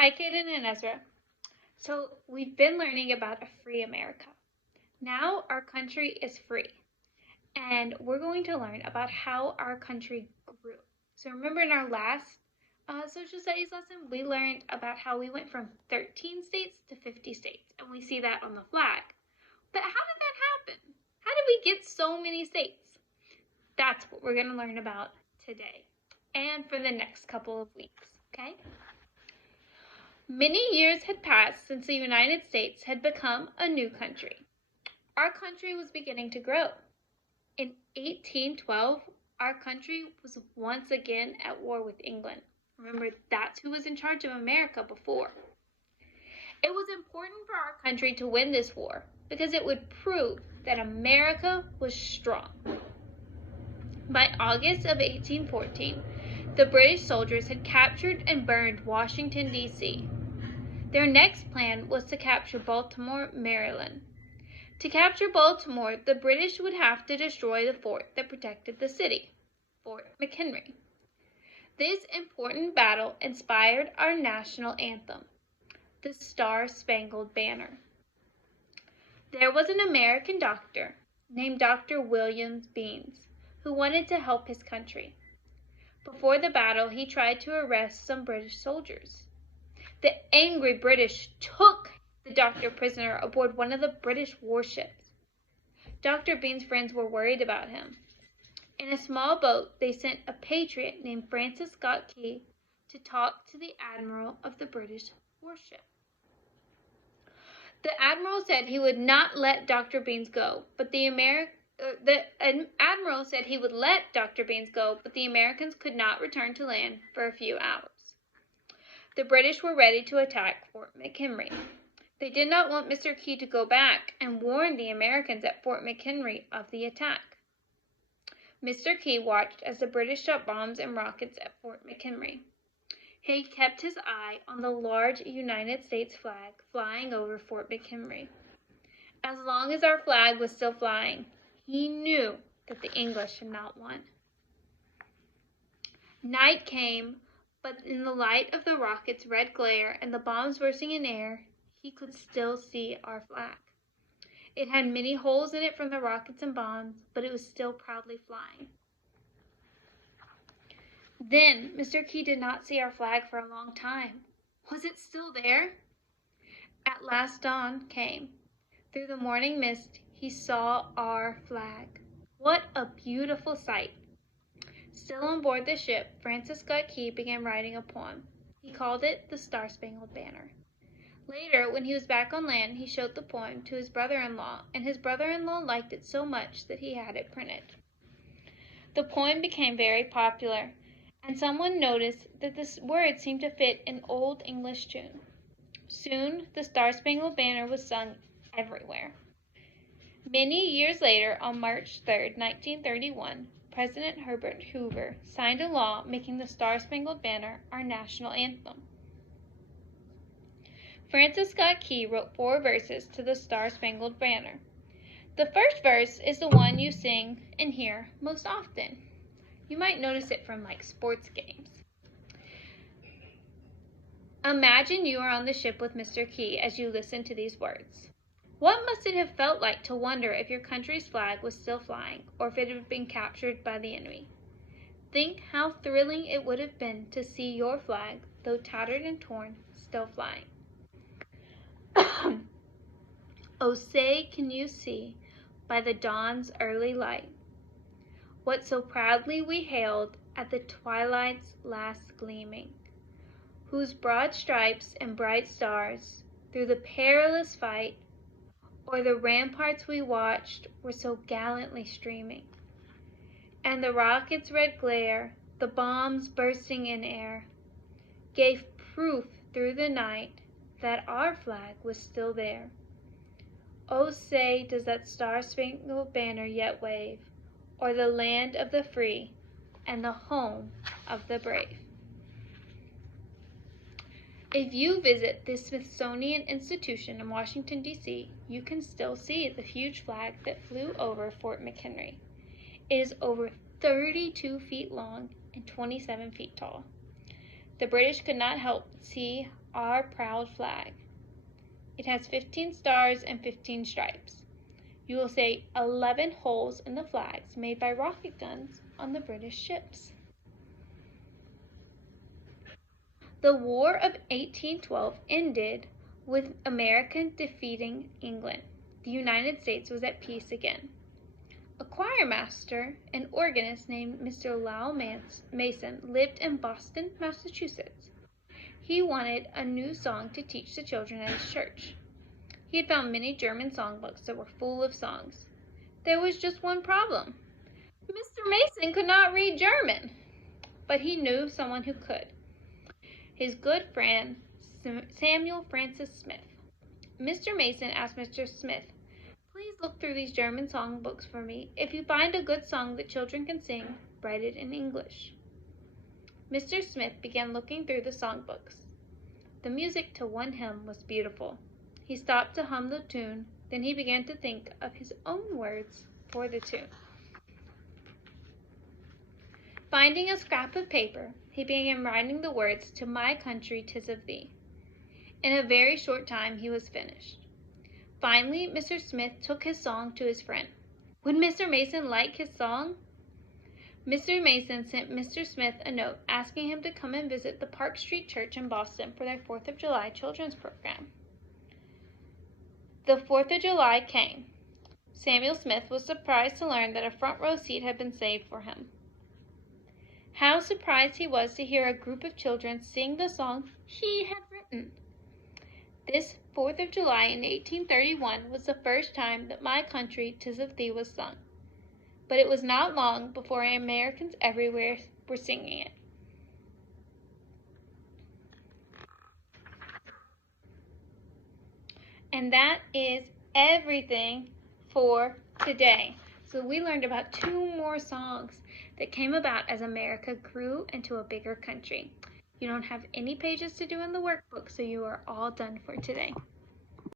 Hi, Kaden and Ezra. So, we've been learning about a free America. Now, our country is free, and we're going to learn about how our country grew. So, remember in our last social studies lesson, we learned about how we went from 13 states to 50 states, and we see that on the flag. But how did that happen? How did we get so many states? That's what we're going to learn about today and for the next couple of weeks, okay? Many years had passed since the United States had become a new country. Our country was beginning to grow. In 1812, our country was once again at war with England. Remember, that's who was in charge of America before. It was important for our country to win this war because it would prove that America was strong. By August of 1814, the British soldiers had captured and burned Washington, D.C. Their next plan was to capture Baltimore, Maryland. To capture Baltimore, the British would have to destroy the fort that protected the city, Fort McHenry. This important battle inspired our national anthem, the Star-Spangled Banner. There was an American doctor named Dr. William Beans who wanted to help his country. Before the battle, he tried to arrest some British soldiers. The angry British took the doctor prisoner aboard one of the British warships. Dr. Bean's friends were worried about him. In a small boat, they sent a patriot named Francis Scott Key to talk to the admiral of the British warship. The admiral said he would not let Dr. Beans go, but the admiral said he would let Dr. Beans go, but the Americans could not return to land for a few hours. The British were ready to attack Fort McHenry. They did not want Mr. Key to go back and warn the Americans at Fort McHenry of the attack. Mr. Key watched as the British shot bombs and rockets at Fort McHenry. He kept his eye on the large United States flag flying over Fort McHenry. As long as our flag was still flying, he knew that the English had not won. Night came, but in the light of the rockets' red glare and the bombs bursting in air, he could still see our flag. It had many holes in it from the rockets and bombs, but it was still proudly flying. Then Mr. Key did not see our flag for a long time. Was it still there? At last dawn came. Through the morning mist, he saw our flag. What a beautiful sight! Still on board the ship, Francis Scott Key began writing a poem. He called it the Star-Spangled Banner. Later, when he was back on land, he showed the poem to his brother-in-law, and his brother-in-law liked it so much that he had it printed. The poem became very popular, and someone noticed that the words seemed to fit an old English tune. Soon, the Star-Spangled Banner was sung everywhere. Many years later, on March 3, 1931, President Herbert Hoover signed a law making the Star-Spangled Banner our national anthem. Francis Scott Key wrote 4 verses to the Star-Spangled Banner. The first verse is the one you sing and hear most often. You might notice it from sports games. Imagine you are on the ship with Mr. Key as you listen to these words. What must it have felt like to wonder if your country's flag was still flying or if it had been captured by the enemy? Think how thrilling it would have been to see your flag, though tattered and torn, still flying. Oh, say, can you see, by the dawn's early light, what so proudly we hailed at the twilight's last gleaming, whose broad stripes and bright stars, through the perilous fight, o'er the ramparts we watched were so gallantly streaming, and the rocket's red glare, the bombs bursting in air, gave proof through the night that our flag was still there. Oh, say, does that Star-Spangled Banner yet wave o'er the land of the free and the home of the brave? If you visit the Smithsonian Institution in Washington, D.C., you can still see the huge flag that flew over Fort McHenry. It is over 32 feet long and 27 feet tall. the British could not help but see our proud flag. It has 15 stars and 15 stripes. You will see 11 holes in the flags made by rocket guns on the British ships. The War of 1812 ended with America defeating England. The United States was at peace again. A choir master and organist named Mr. Lowell Mason lived in Boston, Massachusetts. He wanted a new song to teach the children at his church. He had found many German songbooks that were full of songs. There was just one problem. Mr. Mason could not read German, but he knew someone who could. His good friend, Samuel Francis Smith. Mr. Mason asked Mr. Smith, "Please look through these German songbooks for me. If you find a good song that children can sing, write it in English." Mr. Smith began looking through the songbooks. The music to one hymn was beautiful. He stopped to hum the tune, then he began to think of his own words for the tune. Finding a scrap of paper, he began writing the words to "My Country, 'Tis of Thee." In a very short time he was finished. Finally, Mr. Smith took his song to his friend. Would Mr. Mason like his song? Mr. Mason sent Mr. Smith a note asking him to come and visit the Park Street Church in Boston for their 4th of July children's program. The 4th of July came. Samuel Smith was surprised to learn that a front row seat had been saved for him. How surprised he was to hear a group of children sing the song he had written. This 4th of July in 1831 was the first time that "My Country, 'Tis of Thee" was sung. But it was not long before Americans everywhere were singing it. And that is everything for today. So we learned about 2 more songs that came about as America grew into a bigger country. You don't have any pages to do in the workbook, so you are all done for today.